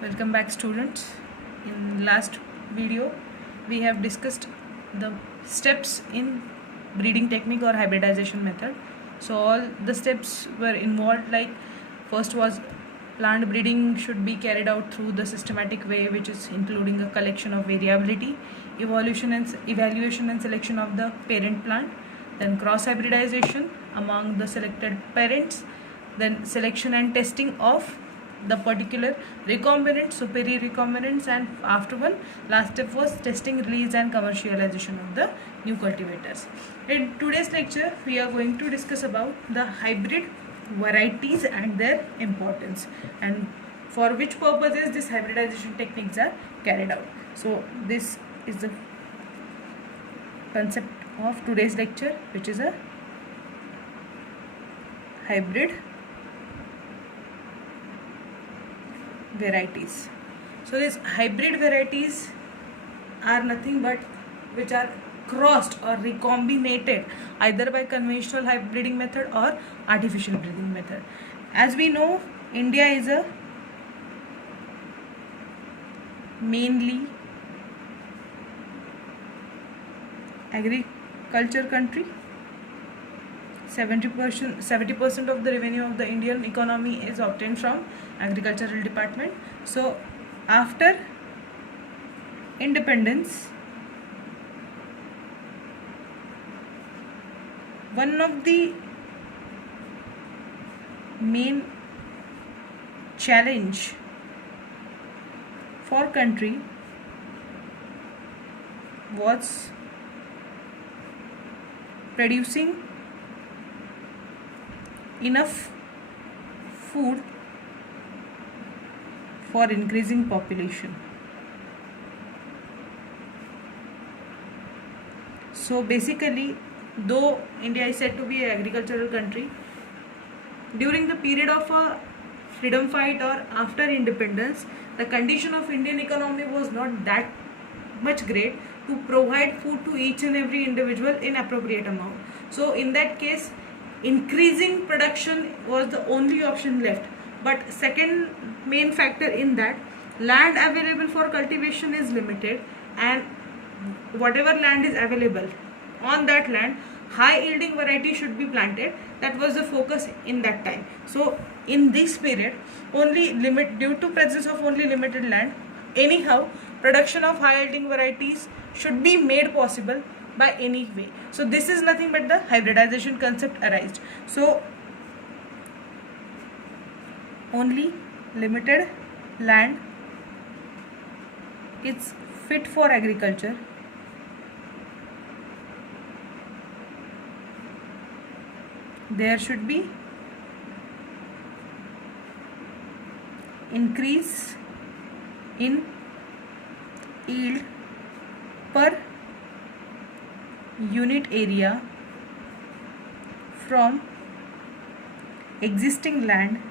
Welcome back, students. In last video we have discussed the steps in breeding technique or hybridization method. So all the steps were involved, like first was plant breeding should be carried out through the systematic way, which is including a collection of variability, evaluation and selection of the parent plant, then cross hybridization among the selected parents, then selection and testing of the particular recombinant, superior recombinants, and after one last step was testing, release and commercialization of the new cultivators. In today's lecture we are going to discuss about the hybrid varieties and their importance, and for which purposes this hybridization techniques are carried out. So this is the concept of today's lecture, which is a hybrid varieties. So these hybrid varieties are nothing but which are crossed or recombinated either by conventional hybriding method or artificial breeding method. As we know, India is a mainly agriculture country. 70% of the revenue of the Indian economy is obtained from agricultural department. So after independence, one of the main challenge for country was producing enough food for increasing population. So basically, though India is said to be an agricultural country, during the period of a freedom fight or after independence, the condition of Indian economy was not that much great to provide food to each and every individual in appropriate amount. So in that case, increasing production was the only option left. But second main factor in that, land available for cultivation is limited, and whatever land is available, on that land high yielding variety should be planted. That was the focus in that time. So in this period, due to presence of only limited land, anyhow production of high yielding varieties should be made possible by any way. So this is nothing but the hybridization concept arised. So only limited land is fit for agriculture. There should be increase in yield per unit area from existing land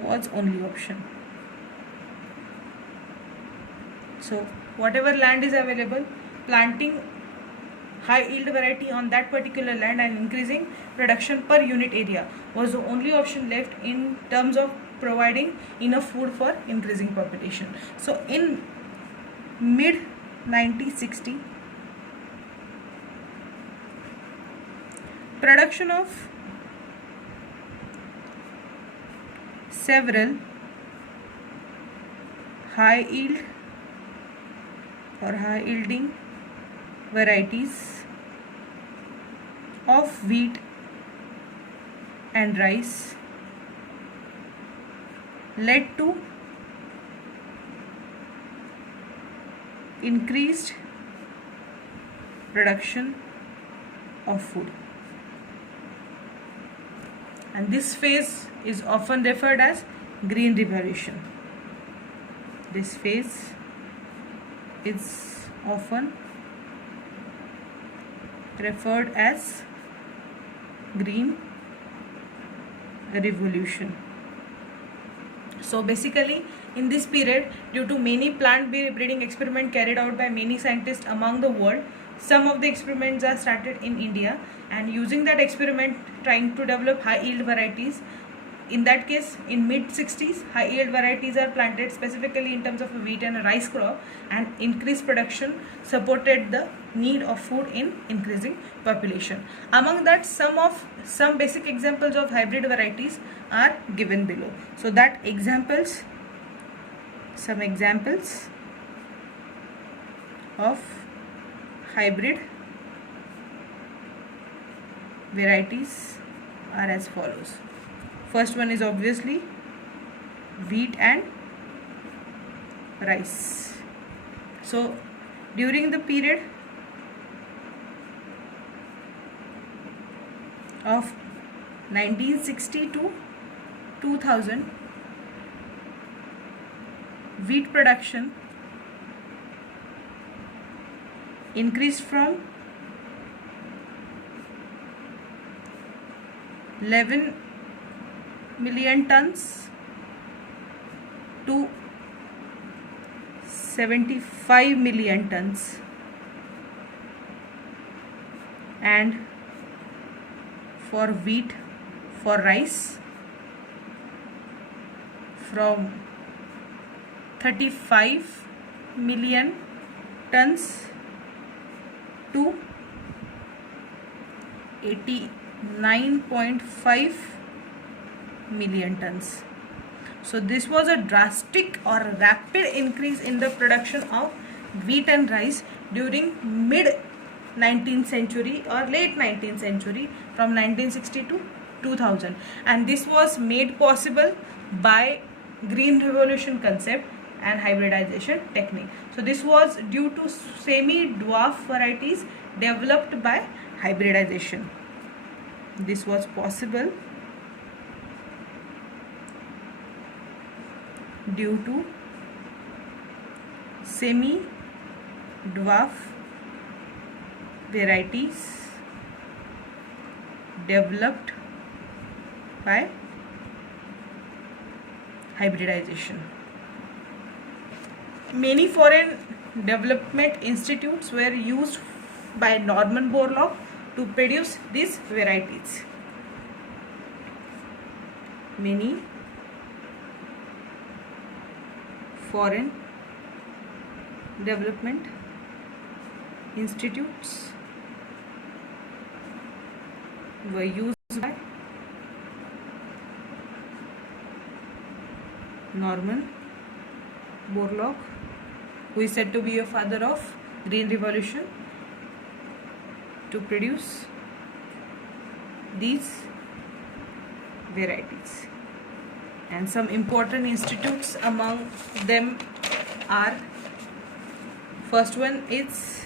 was only option. So whatever land is available, planting high yield variety on that particular land and increasing production per unit area was the only option left in terms of providing enough food for increasing population. So in mid 1960, production of several high yield or high yielding varieties of wheat and rice led to increased production of food, and this phase is often referred as Green Revolution. This phase is often referred as Green Revolution. So basically, in this period, due to many plant breeding experiments carried out by many scientists among the world, some of the experiments are started in India, and using that experiment trying to develop high yield varieties, in that case, in mid 60s, high yield varieties are planted specifically in terms of a wheat and a rice crop, and increased production supported the need of food in increasing population. Among that, some basic examples of hybrid varieties are given below. So that some examples of hybrid varieties are as follows. First one is obviously wheat and rice. So during the period of 1960 to 2000, wheat production increased from 11 million tons to 75 million tons, and for rice from 35 million tons to 89.5 million tons. So this was a drastic or rapid increase in the production of wheat and rice during mid 19th century or late 19th century, from 1960 to 2000, and this was made possible by green revolution concept and hybridization technique. So this was due to semi-dwarf varieties developed by hybridization. This was possible due to semi-dwarf varieties developed by hybridization. Many foreign development institutes were used by Norman Borlaug to produce these varieties. Many foreign development institutes were used by Norman Borlaug, who is said to be a father of Green Revolution, to produce these varieties. And some important institutes among them are, first one is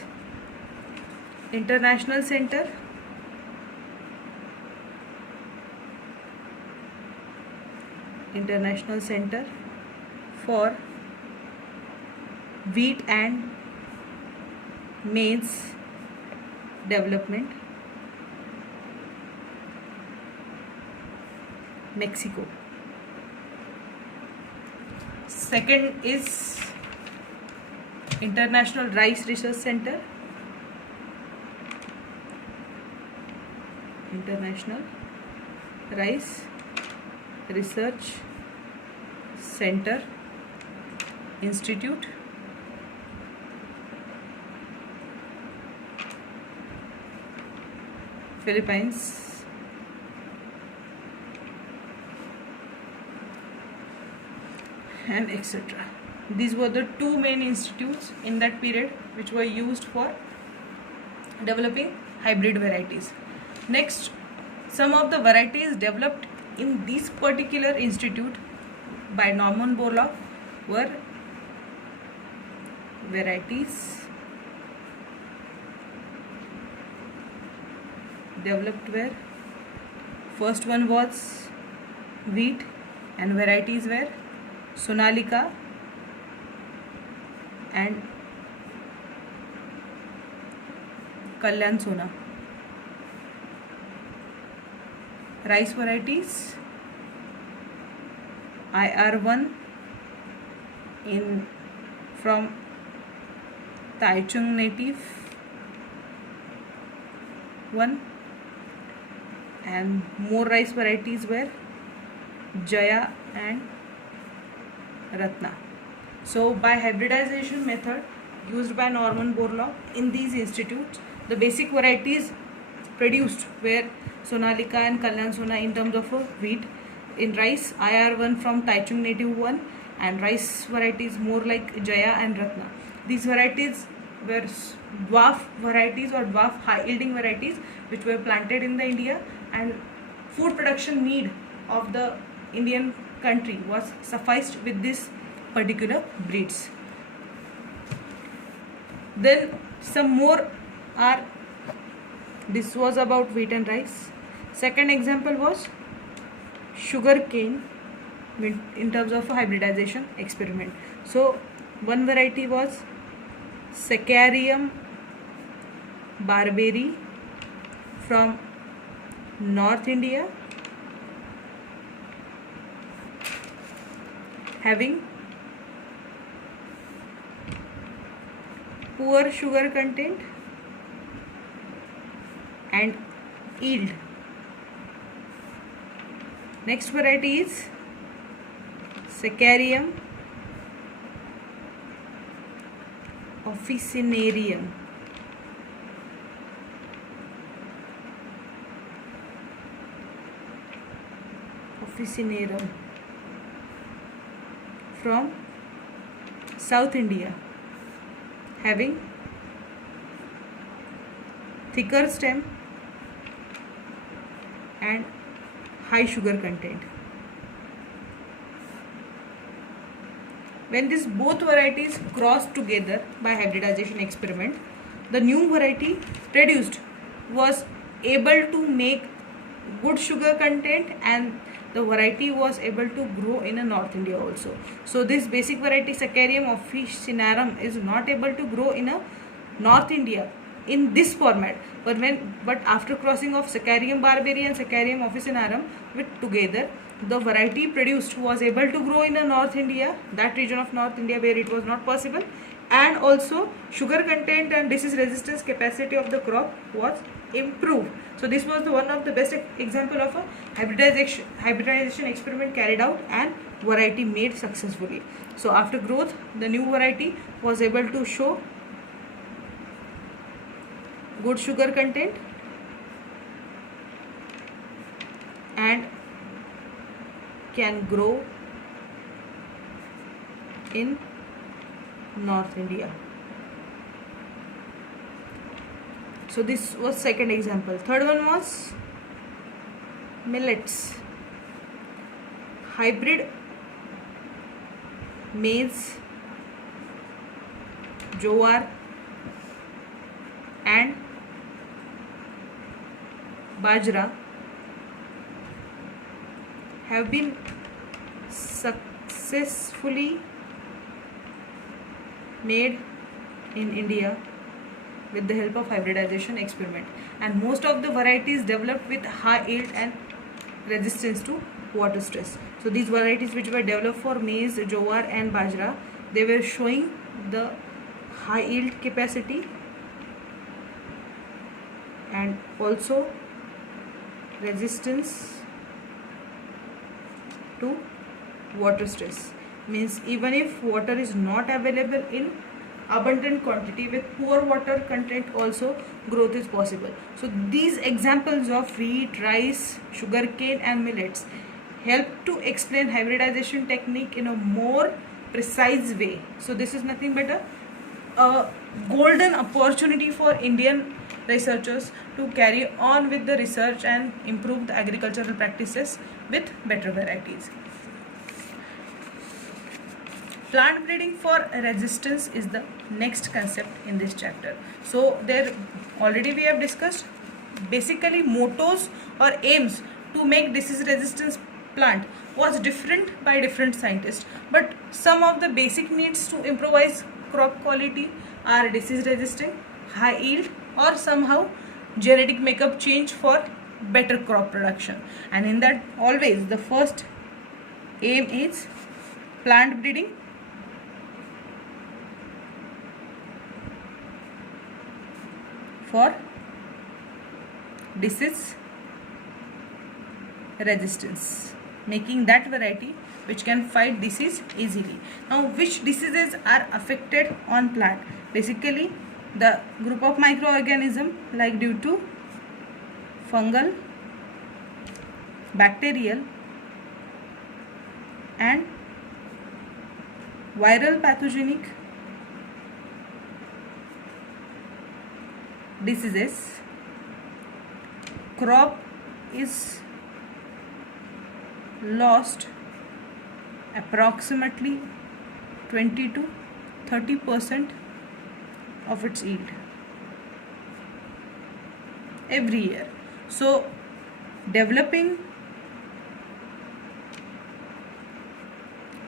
International Center for Wheat and Maize Development, Mexico. Second is International Rice Research Center, International Rice Research Center Institute, Philippines. And etc. These were the two main institutes in that period which were used for developing hybrid varieties. Next, some of the varieties developed in this particular institute by Norman Borlaug were varieties developed where first one was wheat, and varieties were Sonalika and Kalyan Sona. Rice varieties, IR1 from Taichung native 1, and more rice varieties were Jaya and Ratna. So by hybridization method used by Norman Borlaug in these institutes, the basic varieties produced were Sonalika and Kalyan Sona in terms of wheat. In rice, IR1 from Taichung Native 1, and rice varieties more like Jaya and Ratna. These varieties were dwarf varieties or dwarf high yielding varieties which were planted in the India, and food production need of the Indian country was sufficed with this particular breeds. Then some more are, this was about wheat and rice. Second example was sugar cane in terms of a hybridization experiment. So one variety was Saccharium barberi from North India, having poor sugar content and yield. Next variety is Saccharium officinarium from South India, having thicker stem and high sugar content. When these both varieties crossed together by hybridization experiment, the new variety produced was able to make good sugar content, and the variety was able to grow in North India also. So this basic variety Saccharium officinarum is not able to grow in North India in this format, but after crossing of Saccharium barberi and Saccharium officinarum with together, the variety produced was able to grow in North India, that region of North India where it was not possible, and also sugar content and disease resistance capacity of the crop was improved. So this was one of the best example of a hybridization experiment carried out and variety made successfully. So after growth, the new variety was able to show good sugar content and can grow in North India. So this was second example. Third one was millets. Hybrid maize, jowar and bajra have been successfully made in India with the help of hybridization experiment, and most of the varieties developed with high yield and resistance to water stress. So these varieties which were developed for maize, jowar and bajra, they were showing the high yield capacity and also resistance to water stress. Means even if water is not available in abundant quantity, with poor water content also growth is possible. So these examples of wheat, rice, sugarcane and millets help to explain hybridization technique in a more precise way. So this is nothing but a golden opportunity for Indian researchers to carry on with the research and improve the agricultural practices with better varieties. Plant breeding for resistance is the next concept in this chapter. So there already we have discussed basically mottos or aims to make disease resistance plant was different by different scientists, but some of the basic needs to improvise crop quality are disease resistant, high yield or somehow genetic makeup change for better crop production. And in that always the first aim is plant breeding for disease resistance. making that variety which can fight disease easily. Now, which diseases are affected on plant? Basically, the group of microorganism like due to fungal, bacterial and viral pathogenic diseases. Crop is lost approximately 20 to 30% of its yield every year. So developing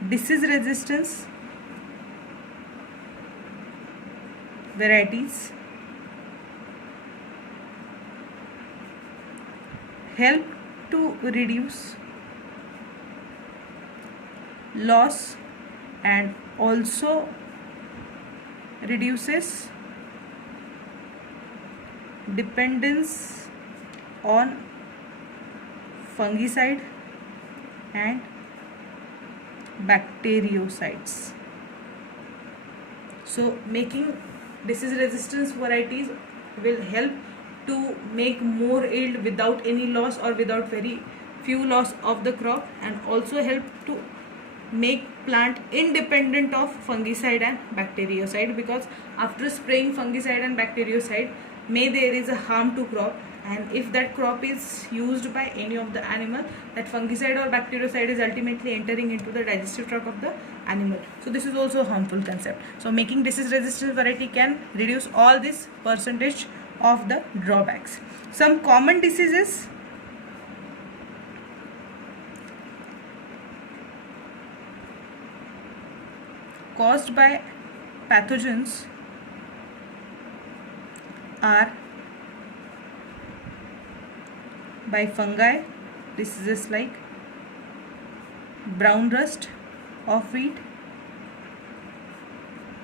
disease resistance varieties help to reduce loss and also reduces dependence on fungicide and bactericides. So making disease resistance varieties will help to make more yield without any loss or without very few loss of the crop, and also help to make plant independent of fungicide and bactericide, because after spraying fungicide and bactericide may there is a harm to crop, and if that crop is used by any of the animal, that fungicide or bactericide is ultimately entering into the digestive tract of the animal. So this is also a harmful concept. So making disease resistant variety can reduce all this percentage of the drawbacks. Some common diseases caused by pathogens are by fungi, diseases like brown rust of wheat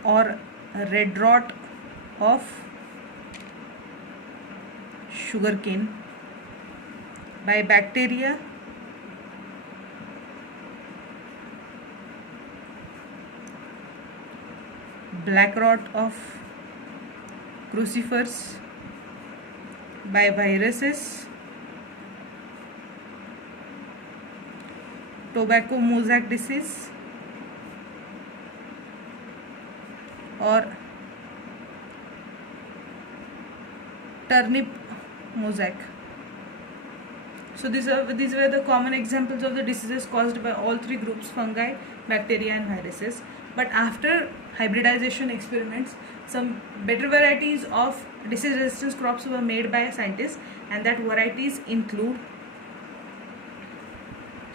or red rot of sugarcane. By bacteria, black rot of crucifers. By viruses, tobacco mosaic disease or turnip mosaic. So these were the common examples of the diseases caused by all three groups: fungi, bacteria and viruses. But after hybridization experiments, some better varieties of disease resistance crops were made by scientists, and that varieties include,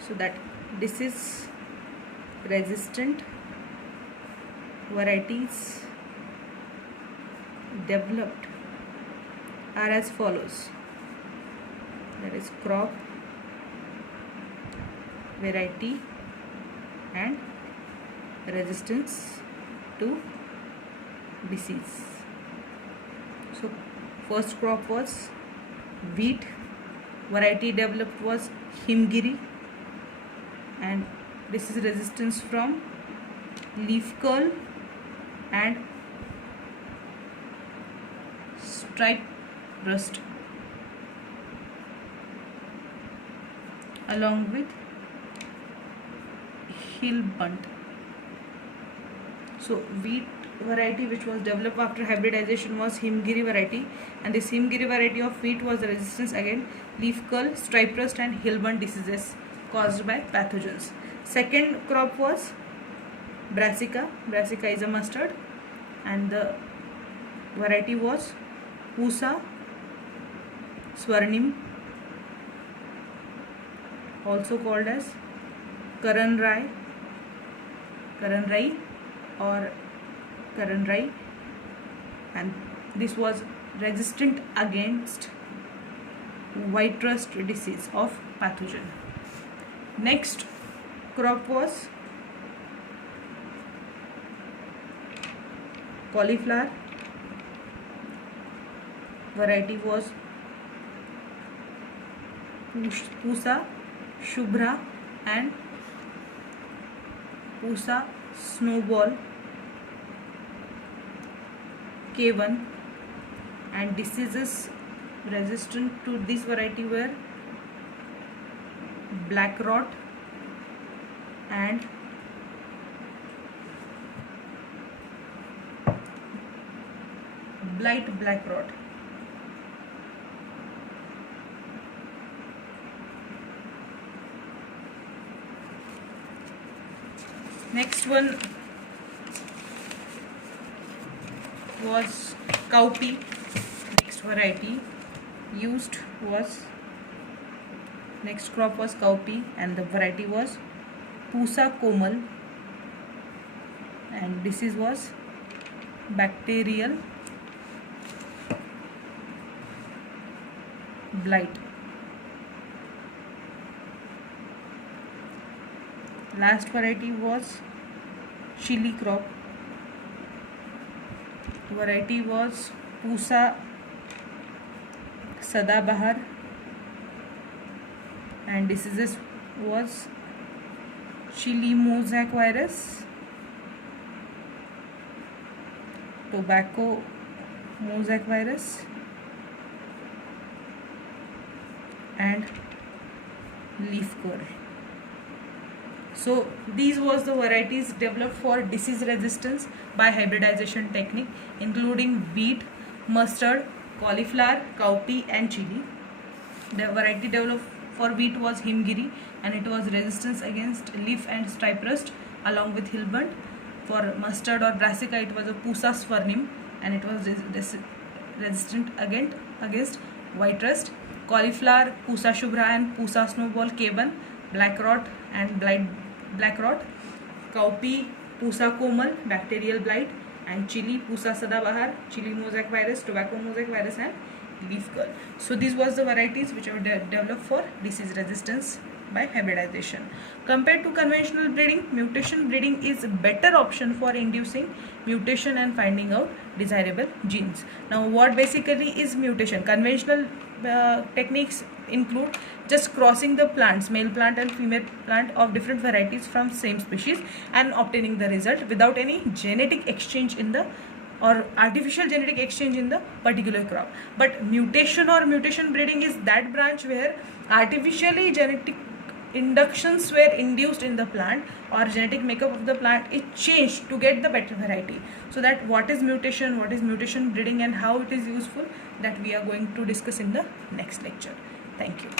so that disease resistant varieties developed are as follows. That is crop, variety and resistance to disease. So first crop was wheat, variety developed was Himgiri, and this is resistance from leaf curl and stripe rust, along with hill bunt. So wheat variety which was developed after hybridization was Himgiri variety, and this Himgiri variety of wheat was resistance again leaf curl, stripe rust and hill bunt diseases caused by pathogens. Second crop was Brassica. Brassica is a mustard, and the variety was Pusa Swarnim, also called as Karan Rai or Karan Rai, and this was resistant against white rust disease of pathogen. Next crop was cauliflower. Variety was Pusa Shubhra and Pusa Snowball K1, and diseases resistant to this variety were black rot and blight black rot. Next one was cowpea. Next variety used was, next crop was cowpea, and the variety was Pusa Komal, and disease was bacterial blight. Last variety was chili crop. Variety was Pusa Sadabahar, and diseases was chili mosaic virus, tobacco mosaic virus, and leaf curl. So these was the varieties developed for disease resistance by hybridization technique, including wheat, mustard, cauliflower, cowpea and chili. The variety developed for wheat was Himgiri, and it was resistance against leaf and stripe rust along with hilburn. For mustard or brassica, it was a Pusa Swarnim, and it was resistant against white rust. Cauliflower, Pusa Shubhra and Pusa Snowball K1, black rot and black rot. Cowpea, Pusa Komal, bacterial blight, and chili, Pusa Sadabahar, chili mosaic virus, tobacco mosaic virus and leaf curl. So these was the varieties which are developed for disease resistance by hybridization. Compared to conventional breeding, mutation breeding is a better option for inducing mutation and finding out desirable genes. Now what basically is mutation? Conventional techniques include just crossing the plants, male plant and female plant of different varieties from same species, and obtaining the result without any genetic exchange in the or artificial genetic exchange in the particular crop. But mutation or mutation breeding is that branch where artificially genetic inductions were induced in the plant, or genetic makeup of the plant is changed to get the better variety. So that what is mutation breeding and how it is useful, that we are going to discuss in the next lecture. Thank you.